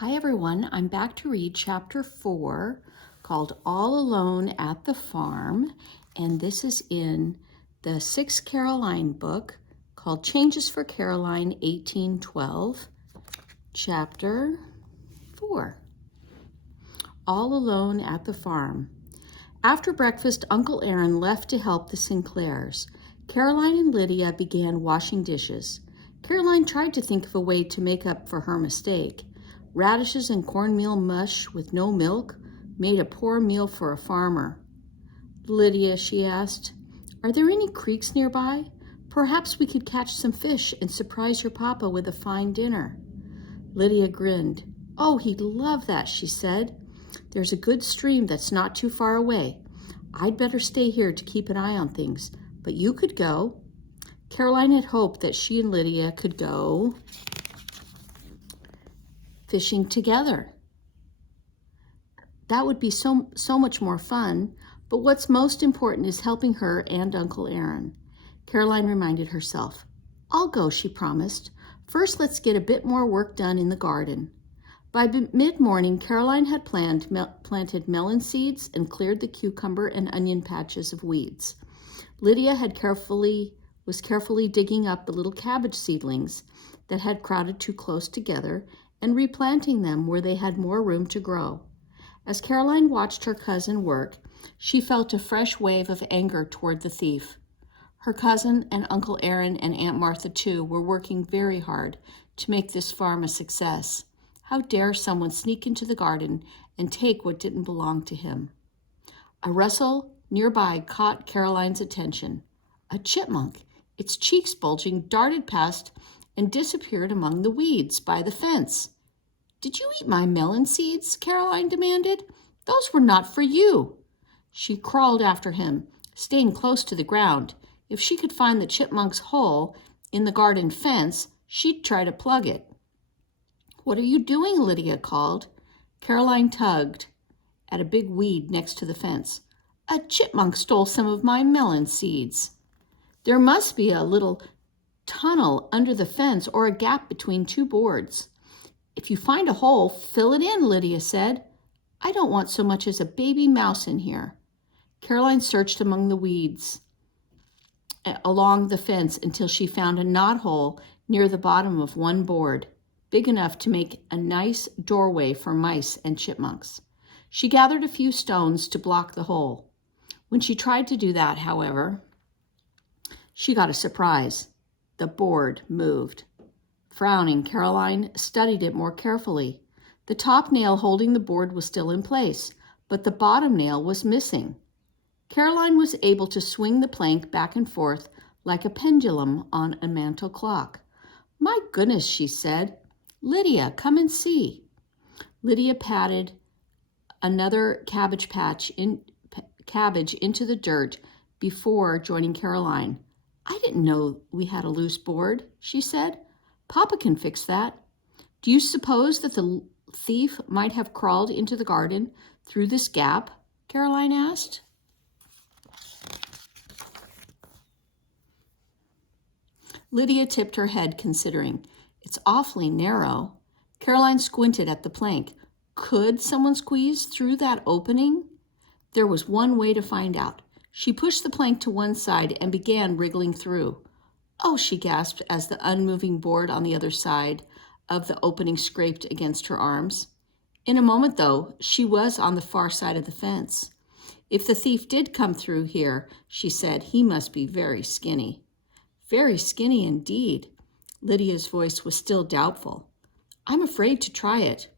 Hi everyone, I'm back to read chapter 4 called All Alone at the Farm, and this is in the 6th Caroline book called Changes for Caroline 1812, chapter 4. All Alone at the Farm. After breakfast, Uncle Aaron left to help the Sinclairs. Caroline and Lydia began washing dishes. Caroline tried to think of a way to make up for her mistake. Radishes and cornmeal mush with no milk made a poor meal for a farmer. Lydia, she asked, are there any creeks nearby? Perhaps we could catch some fish and surprise your papa with a fine dinner. Lydia grinned. Oh, he'd love that, she said. There's a good stream that's not too far away. I'd better stay here to keep an eye on things, but you could go. Caroline had hoped that she and Lydia could go fishing together. That would be so much more fun, but what's most important is helping her and Uncle Aaron. Caroline reminded herself. I'll go, she promised. First, let's get a bit more work done in the garden. By mid-morning, Caroline had planted melon seeds and cleared the cucumber and onion patches of weeds. Lydia was carefully digging up the little cabbage seedlings that had crowded too close together and replanting them where they had more room to grow. As Caroline watched her cousin work, she felt a fresh wave of anger toward the thief. Her cousin and Uncle Aaron and Aunt Martha, too, were working very hard to make this farm a success. How dare someone sneak into the garden and take what didn't belong to him? A rustle nearby caught Caroline's attention. A chipmunk, its cheeks bulging, darted past and disappeared among the weeds by the fence. Did you eat my melon seeds? Caroline demanded. Those were not for you. She crawled after him, staying close to the ground. If she could find the chipmunk's hole in the garden fence, she'd try to plug it. What are you doing? Lydia called. Caroline tugged at a big weed next to the fence. A chipmunk stole some of my melon seeds. There must be a little tunnel under the fence or a gap between two boards. If you find a hole, fill it in, Lydia said. I don't want so much as a baby mouse in here. Caroline searched among the weeds along the fence until she found a knothole near the bottom of one board, big enough to make a nice doorway for mice and chipmunks. She gathered a few stones to block the hole. When she tried to do that, however, she got a surprise. The board moved. Frowning, Caroline studied it more carefully. The top nail holding the board was still in place, but the bottom nail was missing. Caroline was able to swing the plank back and forth like a pendulum on a mantel clock. My goodness, she said. Lydia, come and see. Lydia patted another cabbage into the dirt before joining Caroline. I didn't know we had a loose board, she said. Papa can fix that. Do you suppose that the thief might have crawled into the garden through this gap? Caroline asked. Lydia tipped her head, considering. It's awfully narrow. Caroline squinted at the plank. Could someone squeeze through that opening? There was one way to find out. She pushed the plank to one side and began wriggling through. Oh, she gasped as the unmoving board on the other side of the opening scraped against her arms. In a moment, though, she was on the far side of the fence. If the thief did come through here, she said, he must be very skinny. Very skinny indeed. Lydia's voice was still doubtful. I'm afraid to try it.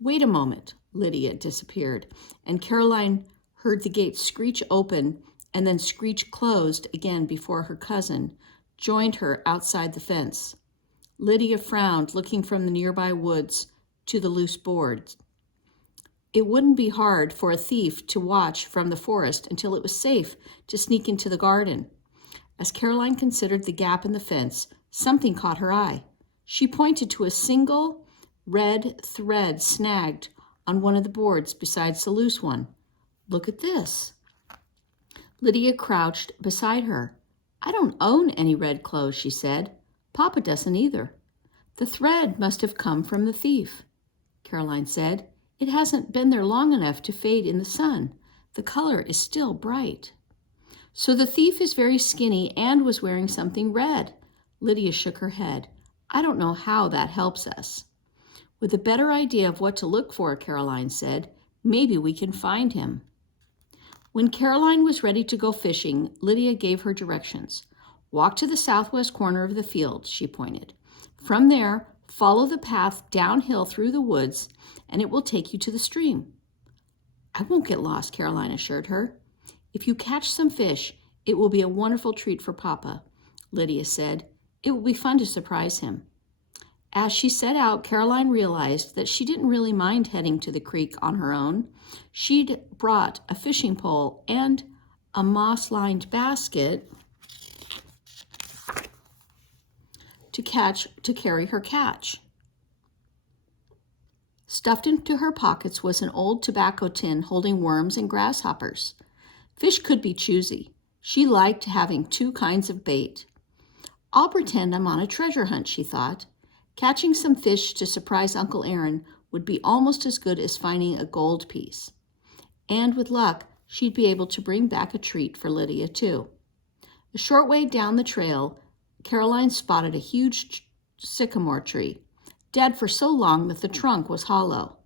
Wait a moment. Lydia disappeared, and Caroline heard the gate screech open and then screech closed again before her cousin joined her outside the fence. Lydia frowned, looking from the nearby woods to the loose board. It wouldn't be hard for a thief to watch from the forest until it was safe to sneak into the garden. As Caroline considered the gap in the fence, something caught her eye. She pointed to a single red thread snagged on one of the boards besides the loose one. Look at this. Lydia crouched beside her. I don't own any red clothes, she said. Papa doesn't either. The thread must have come from the thief. Caroline said. "It hasn't been there long enough to fade in the sun. The color is still bright." "So the thief is very skinny and was wearing something red." Lydia shook her head. "I don't know how that helps us." "With a better idea of what to look for," Caroline said, "maybe we can find him." When Caroline was ready to go fishing, Lydia gave her directions. "Walk to the southwest corner of the field," she pointed. "From there, follow the path downhill through the woods, and it will take you to the stream." "I won't get lost," Caroline assured her. "If you catch some fish, it will be a wonderful treat for Papa," Lydia said. "It will be fun to surprise him." As she set out, Caroline realized that she didn't really mind heading to the creek on her own. She'd brought a fishing pole and a moss-lined basket to carry her catch. Stuffed into her pockets was an old tobacco tin holding worms and grasshoppers. Fish could be choosy. She liked having two kinds of bait. "I'll pretend I'm on a treasure hunt," she thought. Catching some fish to surprise Uncle Aaron would be almost as good as finding a gold piece. And with luck, she'd be able to bring back a treat for Lydia, too. A short way down the trail, Caroline spotted a huge sycamore tree, dead for so long that the trunk was hollow.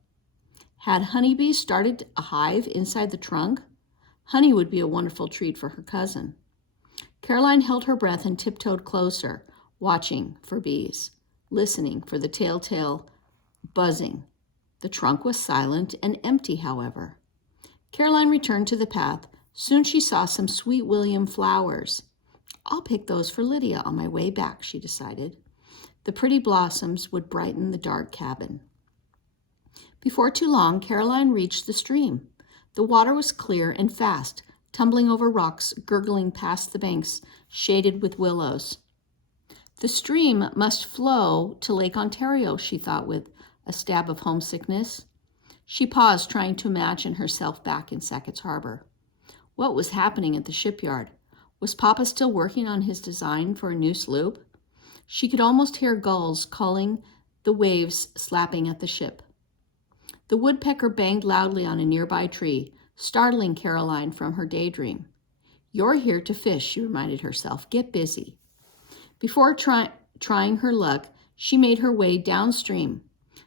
Had honeybees started a hive inside the trunk? Honey would be a wonderful treat for her cousin. Caroline held her breath and tiptoed closer, watching for bees, listening for the telltale buzzing. The trunk was silent and empty, however. Caroline returned to the path. Soon she saw some sweet William flowers. "I'll pick those for Lydia on my way back," she decided. The pretty blossoms would brighten the dark cabin. Before too long, Caroline reached the stream. The water was clear and fast, tumbling over rocks, gurgling past the banks, shaded with willows. The stream must flow to Lake Ontario, she thought with a stab of homesickness. She paused, trying to imagine herself back in Sackett's Harbor. What was happening at the shipyard? Was Papa still working on his design for a new sloop? She could almost hear gulls calling, the waves slapping at the ship. The woodpecker banged loudly on a nearby tree, startling Caroline from her daydream. "You're here to fish," she reminded herself. "Get busy." Before trying her luck, she made her way downstream.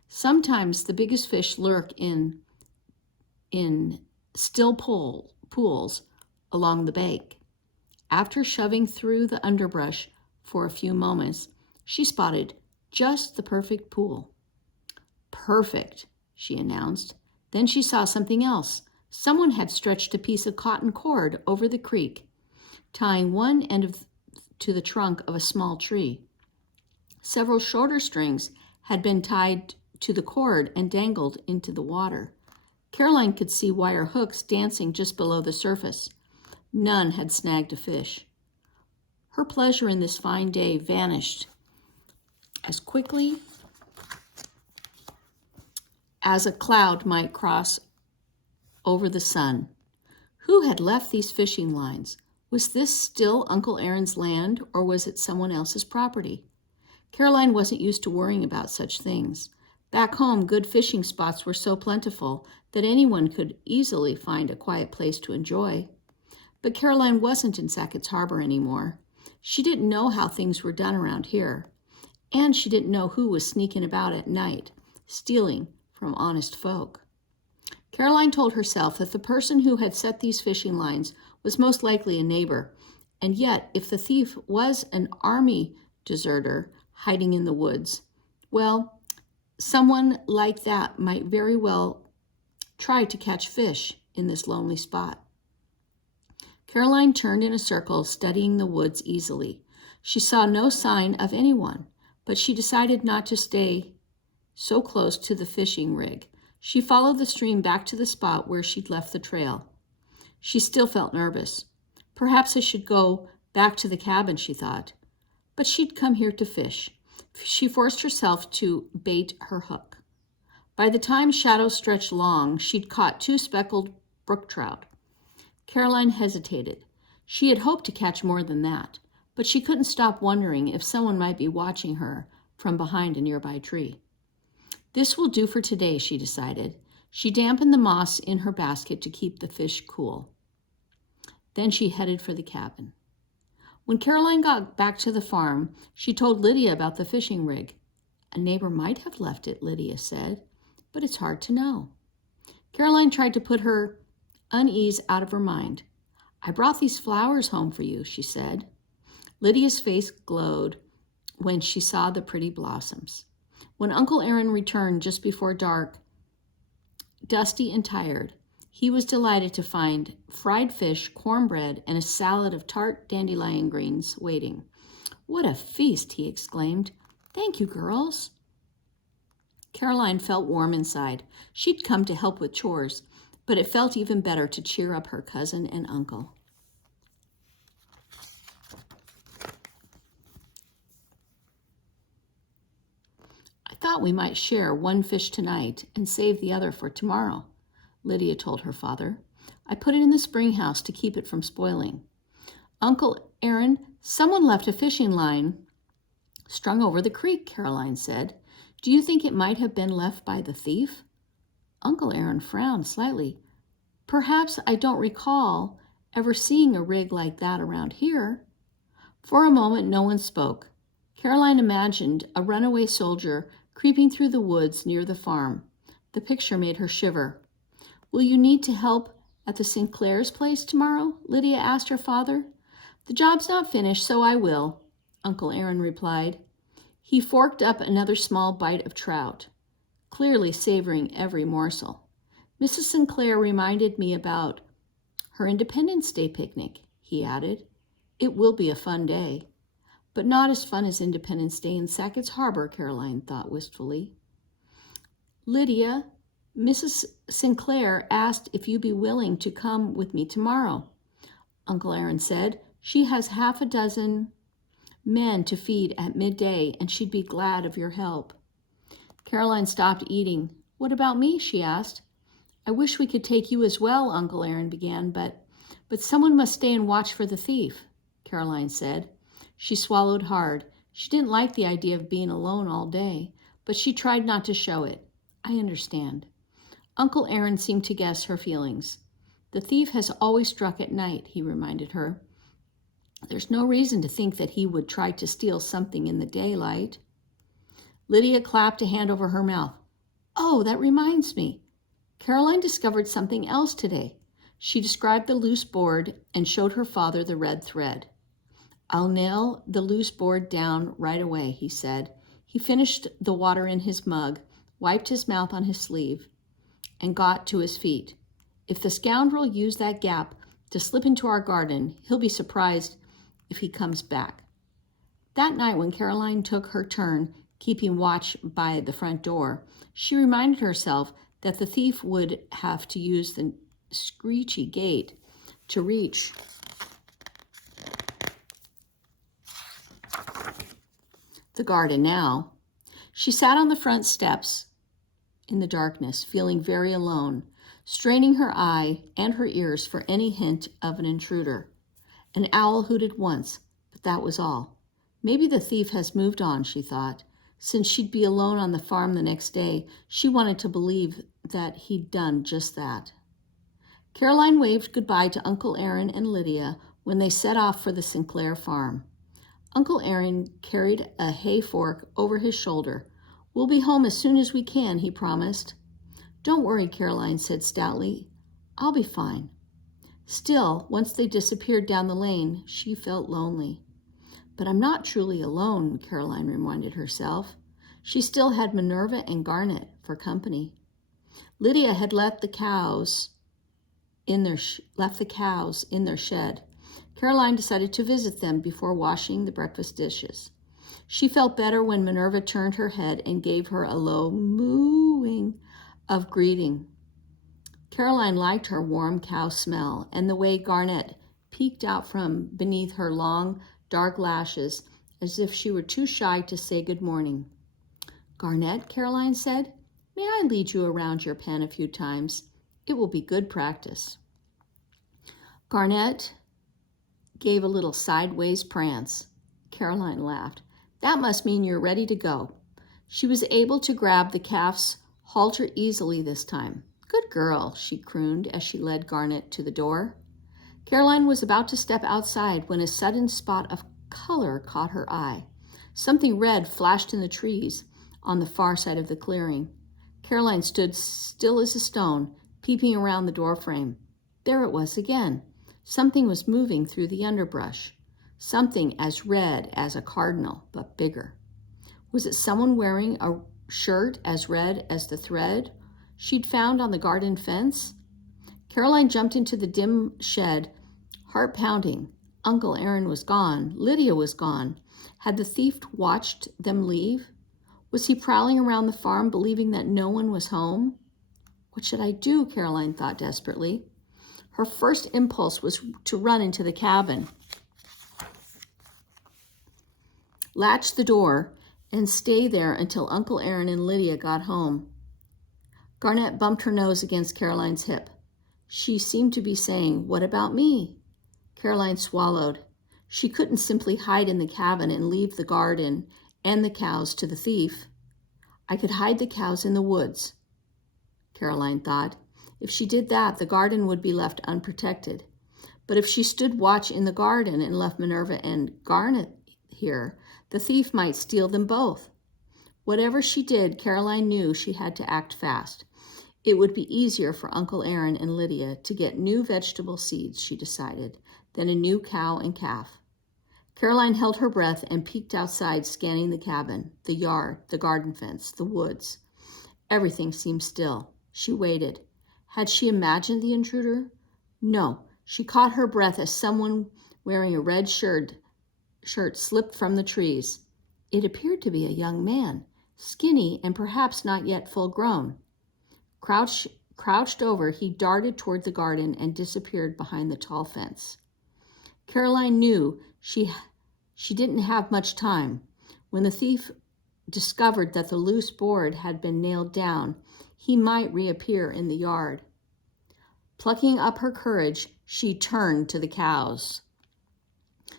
Sometimes the biggest fish lurk in still pools along the bank. After shoving through the underbrush for a few moments, she spotted just the perfect pool. "Perfect," she announced. Then she saw something else. Someone had stretched a piece of cotton cord over the creek, tying one end to the trunk of a small tree. Several shorter strings had been tied to the cord and dangled into the water. Caroline could see wire hooks dancing just below the surface. None had snagged a fish. Her pleasure in this fine day vanished as quickly as a cloud might cross over the sun. Who had left these fishing lines? Was this still Uncle Aaron's land, or was it someone else's property? Caroline wasn't used to worrying about such things. Back home, good fishing spots were so plentiful that anyone could easily find a quiet place to enjoy. But Caroline wasn't in Sackett's Harbor anymore. She didn't know how things were done around here, and she didn't know who was sneaking about at night, stealing from honest folk. Caroline told herself that the person who had set these fishing lines was most likely a neighbor, and yet if the thief was an army deserter hiding in the woods, well, someone like that might very well try to catch fish in this lonely spot. Caroline turned in a circle, studying the woods easily. She saw no sign of anyone, but she decided not to stay so close to the fishing rig. She followed the stream back to the spot where she'd left the trail. She still felt nervous. Perhaps I should go back to the cabin, she thought. But she'd come here to fish. She forced herself to bait her hook. By the time shadows stretched long, she'd caught 2 speckled brook trout. Caroline hesitated. She had hoped to catch more than that, but she couldn't stop wondering if someone might be watching her from behind a nearby tree. This will do for today, she decided. She dampened the moss in her basket to keep the fish cool. Then she headed for the cabin. When Caroline got back to the farm, she told Lydia about the fishing rig. A neighbor might have left it, Lydia said, but it's hard to know. Caroline tried to put her unease out of her mind. I brought these flowers home for you, she said. Lydia's face glowed when she saw the pretty blossoms. When Uncle Aaron returned just before dark, dusty and tired, he was delighted to find fried fish, cornbread, and a salad of tart dandelion greens waiting. What a feast, he exclaimed. Thank you, girls. Caroline felt warm inside. She'd come to help with chores, but it felt even better to cheer up her cousin and uncle. I thought we might share one fish tonight and save the other for tomorrow, Lydia told her father. I put it in the spring house to keep it from spoiling. Uncle Aaron, someone left a fishing line strung over the creek, Caroline said. Do you think it might have been left by the thief? Uncle Aaron frowned slightly. Perhaps I don't recall ever seeing a rig like that around here. For a moment, no one spoke. Caroline imagined a runaway soldier creeping through the woods near the farm. The picture made her shiver. Will you need to help at the Sinclair's place tomorrow? Lydia asked her father. The job's not finished, so I will, Uncle Aaron replied. He forked up another small bite of trout, clearly savoring every morsel. Mrs. Sinclair reminded me about her Independence Day picnic, he added. It will be a fun day. But not as fun as Independence Day in Sackett's Harbor, Caroline thought wistfully. Lydia, Mrs. Sinclair asked if you'd be willing to come with me tomorrow, Uncle Aaron said. She has half a dozen men to feed at midday, and she'd be glad of your help. Caroline stopped eating. What about me? She asked. I wish we could take you as well, Uncle Aaron began, but someone must stay and watch for the thief, Caroline said. She swallowed hard. She didn't like the idea of being alone all day, but she tried not to show it. I understand. Uncle Aaron seemed to guess her feelings. The thief has always struck at night, he reminded her. There's no reason to think that he would try to steal something in the daylight. Lydia clapped a hand over her mouth. Oh, that reminds me. Caroline discovered something else today. She described the loose board and showed her father the red thread. I'll nail the loose board down right away, he said. He finished the water in his mug, wiped his mouth on his sleeve, and got to his feet. If the scoundrel used that gap to slip into our garden, he'll be surprised if he comes back. That night when Caroline took her turn keeping watch by the front door, she reminded herself that the thief would have to use the screechy gate to reach the garden now. She sat on the front steps in the darkness, feeling very alone, straining her eye and her ears for any hint of an intruder. An owl hooted once, but that was all. Maybe the thief has moved on, she thought. Since she'd be alone on the farm the next day, she wanted to believe that he'd done just that. Caroline waved goodbye to Uncle Aaron and Lydia when they set off for the Sinclair farm. Uncle Aaron carried a hay fork over his shoulder. We'll be home as soon as we can, he promised. Don't worry, Caroline said stoutly. I'll be fine. Still, once they disappeared down the lane, she felt lonely. But I'm not truly alone, Caroline reminded herself. She still had Minerva and Garnet for company. Lydia had left the cows in their shed. Caroline decided to visit them before washing the breakfast dishes. She felt better when Minerva turned her head and gave her a low mooing of greeting. Caroline liked her warm cow smell and the way Garnet peeked out from beneath her long, dark lashes as if she were too shy to say good morning. Garnet, Caroline said, may I lead you around your pen a few times? It will be good practice. Garnet gave a little sideways prance. Caroline laughed. That must mean you're ready to go. She was able to grab the calf's halter easily this time. Good girl, she crooned as she led Garnet to the door. Caroline was about to step outside when a sudden spot of color caught her eye. Something red flashed in the trees on the far side of the clearing. Caroline stood still as a stone, peeping around the doorframe. There it was again. Something was moving through the underbrush. Something as red as a cardinal, but bigger. Was it someone wearing a shirt as red as the thread she'd found on the garden fence? Caroline jumped into the dim shed, heart pounding. Uncle Aaron was gone. Lydia was gone. Had the thief watched them leave? Was he prowling around the farm, believing that no one was home? What should I do? Caroline thought desperately. Her first impulse was to run into the cabin, latch the door, and stay there until Uncle Aaron and Lydia got home. Garnet bumped her nose against Caroline's hip. She seemed to be saying, "What about me?" Caroline swallowed. She couldn't simply hide in the cabin and leave the garden and the cows to the thief. I could hide the cows in the woods, Caroline thought. If she did that, the garden would be left unprotected. But if she stood watch in the garden and left Minerva and Garnet here, the thief might steal them both. Whatever she did, Caroline knew she had to act fast. It would be easier for Uncle Aaron and Lydia to get new vegetable seeds, she decided, than a new cow and calf. Caroline held her breath and peeked outside, scanning the cabin, the yard, the garden fence, the woods. Everything seemed still. She waited. Had she imagined the intruder? No. She caught her breath as someone wearing a red shirt slipped from the trees. It appeared to be a young man, skinny and perhaps not yet full grown. Crouched over, he darted toward the garden and disappeared behind the tall fence. Caroline knew she didn't have much time. When the thief discovered that the loose board had been nailed down, he might reappear in the yard. Plucking up her courage, she turned to the cows.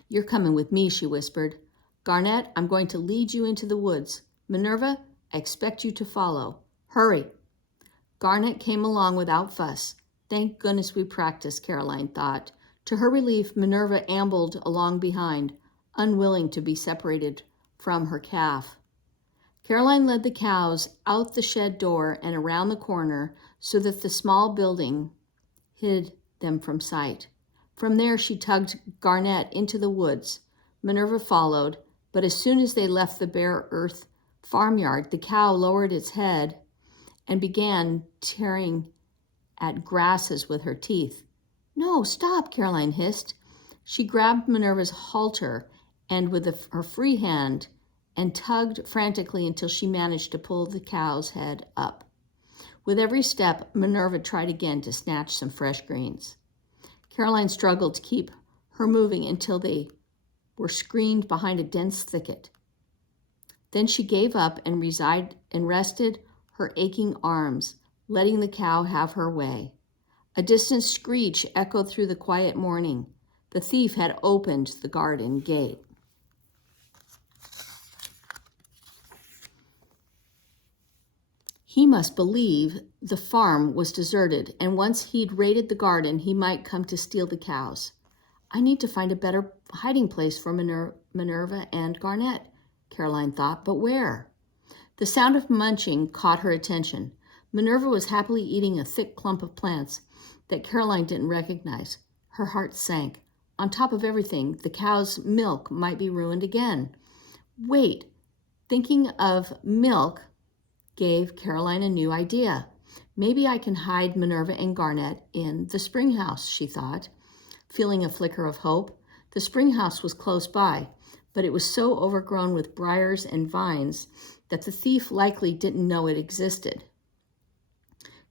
"You're coming with me," she whispered. "Garnet, I'm going to lead you into the woods. Minerva, I expect you to follow. Hurry." Garnet came along without fuss. Thank goodness we practiced, Caroline thought. To her relief, Minerva ambled along behind, unwilling to be separated from her calf. Caroline led the cows out the shed door and around the corner so that the small building hid them from sight. From there, she tugged Garnet into the woods. Minerva followed, but as soon as they left the bare earth farmyard, the cow lowered its head and began tearing at grasses with her teeth. "No, stop," Caroline hissed. She grabbed Minerva's halter and with her free hand and tugged frantically until she managed to pull the cow's head up. With every step, Minerva tried again to snatch some fresh greens. Caroline struggled to keep her moving until they were screened behind a dense thicket. Then she gave up and rested her aching arms, letting the cow have her way. A distant screech echoed through the quiet morning. The thief had opened the garden gate. He must believe the farm was deserted, and once he'd raided the garden, he might come to steal the cows. I need to find a better hiding place for Minerva and Garnet, Caroline thought, but where? The sound of munching caught her attention. Minerva was happily eating a thick clump of plants that Caroline didn't recognize. Her heart sank. On top of everything, the cow's milk might be ruined again. Wait, thinking of milk gave Caroline a new idea. Maybe I can hide Minerva and Garnet in the spring house, she thought, feeling a flicker of hope. The spring house was close by, but it was so overgrown with briars and vines that the thief likely didn't know it existed.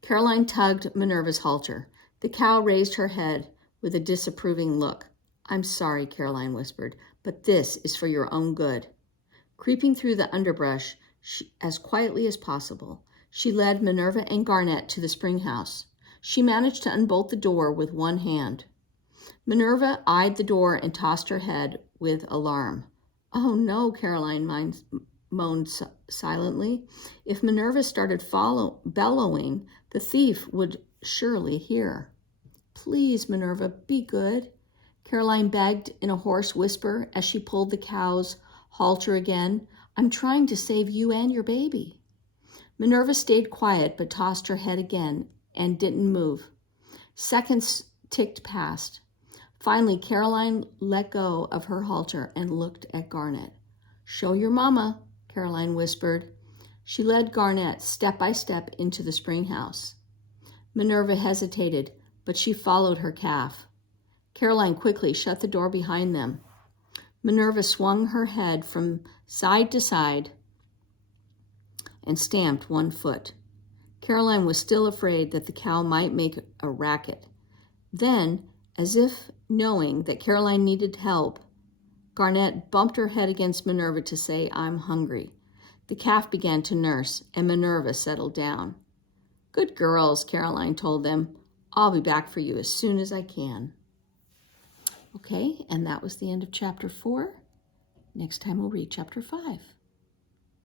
Caroline tugged Minerva's halter. The cow raised her head with a disapproving look. "I'm sorry," Caroline whispered, "but this is for your own good." Creeping through the underbrush, as quietly as possible, she led Minerva and Garnet to the spring house. She managed to unbolt the door with one hand. Minerva eyed the door and tossed her head with alarm. "Oh no," Caroline moaned silently. If Minerva started bellowing, the thief would surely hear. Please, Minerva, be good, Caroline begged in a hoarse whisper as she pulled the cow's halter again. I'm trying to save you and your baby. Minerva stayed quiet but tossed her head again and didn't move. Seconds ticked past. Finally, Caroline let go of her halter and looked at Garnet. Show your mama, Caroline whispered. She led Garnet step by step into the spring house. Minerva hesitated, but she followed her calf. Caroline quickly shut the door behind them. Minerva swung her head from side to side and stamped one foot. Caroline was still afraid that the cow might make a racket. Then, as if knowing that Caroline needed help, Garnet bumped her head against Minerva to say, I'm hungry. The calf began to nurse, and Minerva settled down. Good girls, Caroline told them. I'll be back for you as soon as I can. Okay, and that was the end of chapter 4. Next time we'll read chapter 5.